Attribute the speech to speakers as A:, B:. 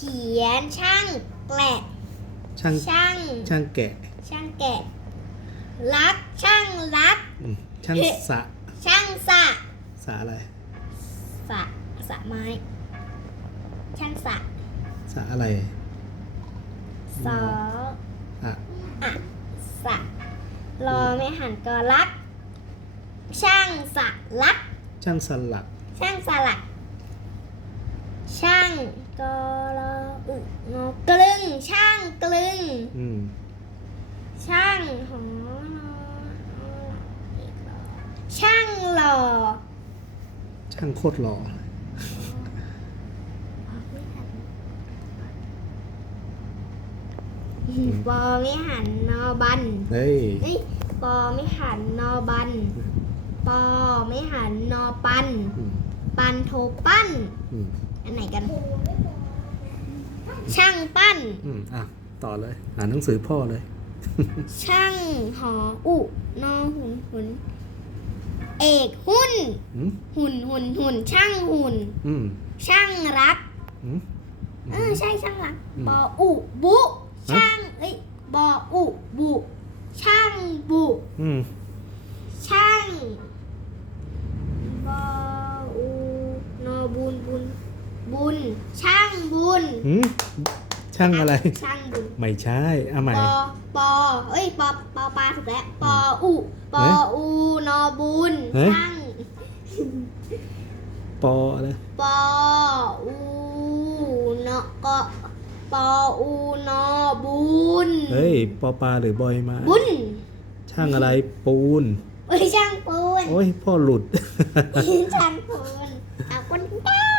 A: เขียนช่างแกะ
B: ช่าง
A: ช่าง
B: ช่างแกะ
A: ช่างแกะ รักช่างรัก
B: อืมช่างสะ
A: ช่างสะ
B: สะอะไร
A: สะสะไม้ ช่างสะ
B: สะอะไร
A: สอ
B: อะ
A: อะสะรอไม่หันก็รัก ช่างสะรัก
B: ช่างสลัก
A: ช่างสลัก ช่างกรออึงอกลึง ช่างกลึง
B: อืม
A: ช่างหอนอช่างหล่อ
B: ช่างโคตรหล่อ
A: ปอไม่หันนอบัน
B: เฮ้ย
A: เอ้ยปอไม่หันนอบันปอไม่หันนอปัน
B: อืม
A: ปันโทปั้น
B: อืม
A: อันไหนกัน ช่างปั้น
B: อืมอะต่อเลยอ่านหนังสือพ่อเลย
A: ช่างหออุนอหุ่นหุ่นเอกหุ่น
B: อืม
A: หุ่นหุ่นหุ่นช่างหุ่น
B: อืม
A: ช่างรัก
B: อืม
A: เออใช่ช่างรัก
B: อืม
A: บออุบุ
B: ฮะ
A: ช่างเอ้ยบออุบุ ช่างบุ
B: อืม
A: ช่างบออูนอบุญบุญบุญ ช่าง บุญ
B: อืมช่างอะไร
A: ช่างบุญ
B: ไม่ใช่เอาใหม่
A: ปอปอเอ้ยปอปอปลาถูกแล้วปออุปอ
B: เอ๊ะ
A: อูนอบุญ
B: เอ๊ะ
A: ช่าง
B: ปออะไร
A: ปออูนอก็ปออูนอบุญ
B: เฮ้ยปอปลาหรือบอยมา
A: บุญ
B: ช่างอะไรปูน
A: เอ้ยช่างปูน
B: โอ้ยพ่อหลุด
A: ช่างปูนเอาคนได้